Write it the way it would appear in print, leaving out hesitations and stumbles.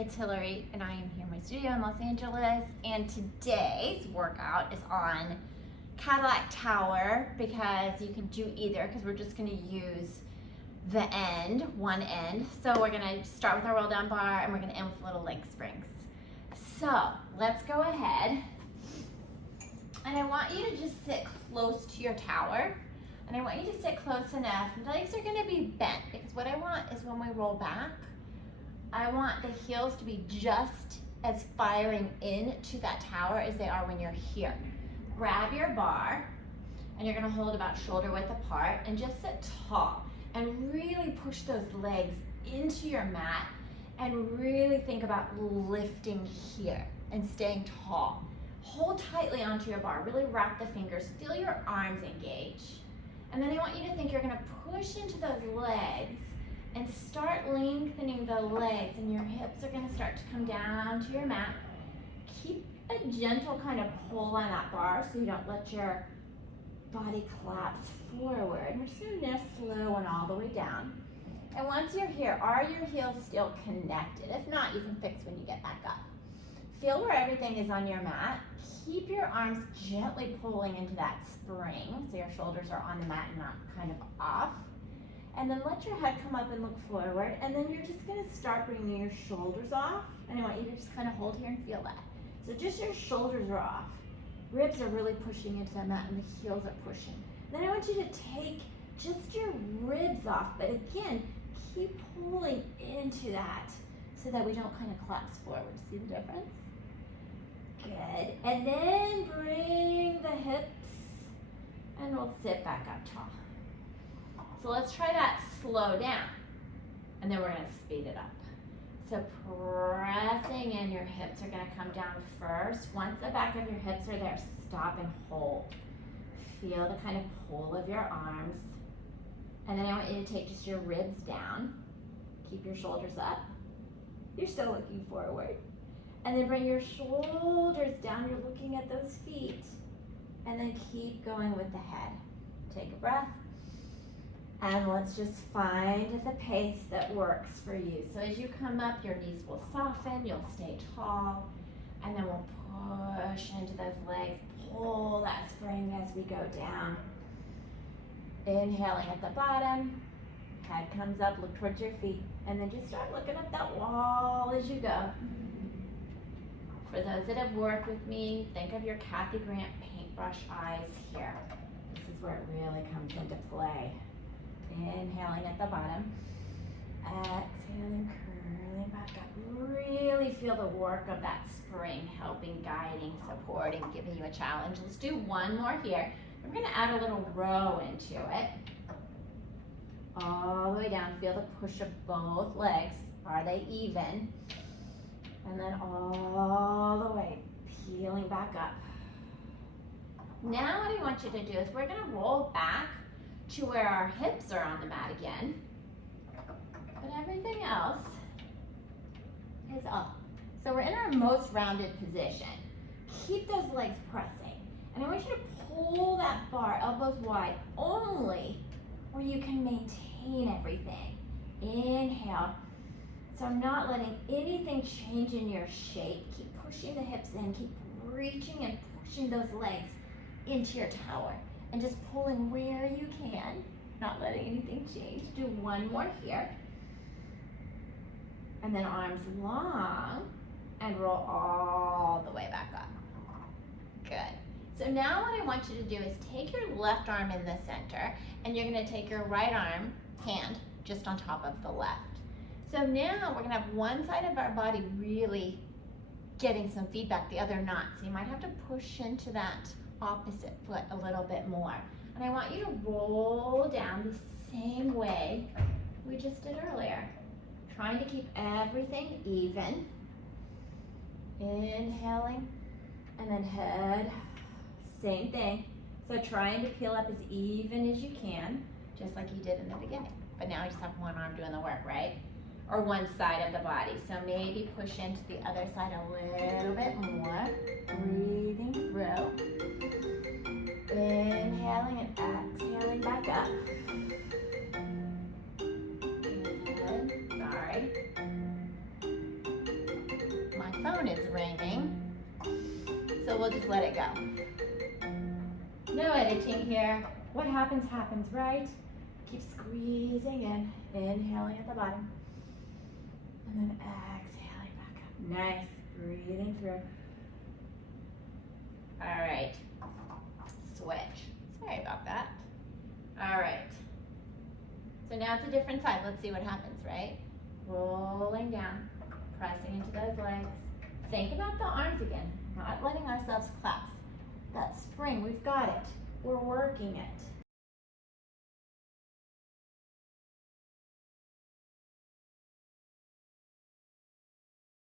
It's Hillary and I am here in my studio in Los Angeles, and today's workout is on Cadillac tower because you can do either because we're just going to use the end, one end. So we're going to start with our roll down bar and we're going to end with little leg springs. So let's go ahead, and I want you to just sit close to your tower, and I want you to sit close enough. The legs are going to be bent because what I want is when we roll back, I want the heels to be just as firing into that tower as they are when you're here. Grab your bar, and you're gonna hold about shoulder width apart and just sit tall and really push those legs into your mat and really think about lifting here and staying tall. Hold tightly onto your bar, really wrap the fingers, feel your arms engage. And then I want you to think you're gonna push into those legs and start lengthening the legs, and your hips are going to start to come down to your mat. Keep a gentle kind of pull on that bar so you don't let your body collapse forward. We're just going to slow one all the way down. And once you're here, are your heels still connected? If not, you can fix when you get back up. Feel where everything is on your mat. Keep your arms gently pulling into that spring so your shoulders are on the mat and not kind of off. And then let your head come up and look forward, and then you're just going to start bringing your shoulders off, and I want you to just kind of hold here and feel that. So just your shoulders are off. Ribs are really pushing into the mat, and the heels are pushing. Then I want you to take just your ribs off, but again, keep pulling into that so that we don't kind of collapse forward. See the difference? Good. And then bring the hips, and we'll sit back up tall. So let's try that slow down, and then we're going to speed it up. So pressing in, your hips are going to come down first. Once the back of your hips are there, stop and hold. Feel the kind of pull of your arms. And then I want you to take just your ribs down. Keep your shoulders up. You're still looking forward. And then bring your shoulders down. You're looking at those feet. And then keep going with the head. Take a breath. And let's just find the pace that works for you. So as you come up, your knees will soften, you'll stay tall, and then we'll push into those legs, pull that spring as we go down. Inhaling at the bottom, head comes up, look towards your feet, and then just start looking at that wall as you go. For those that have worked with me, think of your Kathy Grant paintbrush eyes here. This is where it really comes into play. Inhaling at the bottom, exhaling, curling back up. Really feel the work of that spring, helping, guiding, supporting, giving you a challenge. Let's do one more here. We're going to add a little row into it. All the way down, feel the push of both legs. Are they even? And then all the way, peeling back up. Now what I want you to do is we're going to roll back to where our hips are on the mat again, but everything else is up. So we're in our most rounded position. Keep those legs pressing, and I want you to pull that bar elbows wide only where you can maintain everything. Inhale. So I'm not letting anything change in your shape. Keep pushing the hips in, keep reaching and pushing those legs into your tower. And just pulling where you can, not letting anything change. Do one more here. And then arms long, and roll all the way back up. Good. So now what I want you to do is take your left arm in the center, and you're gonna take your right arm, hand, just on top of the left. So now we're gonna have one side of our body really getting some feedback, the other not. So you might have to push into that opposite foot a little bit more. And I want you to roll down the same way we just did earlier. Trying to keep everything even. Inhaling, and then head, same thing. So trying to peel up as even as you can, just like you did in the beginning. But now you just have one arm doing the work, right? Or one side of the body. So maybe push into the other side a little bit more. Breathing through. Inhaling and exhaling back up. Good. Sorry. phone is ringing, so we'll just let it go. No editing here. What happens, happens, right? Keep squeezing in, inhaling at the bottom, and then exhaling back up. Nice, breathing through. All right, switch. Sorry about that. All right, so now it's a different side. Let's see what happens, right? Rolling down, pressing into those legs. Think about the arms again, not letting ourselves collapse. That spring, we've got it. We're working it.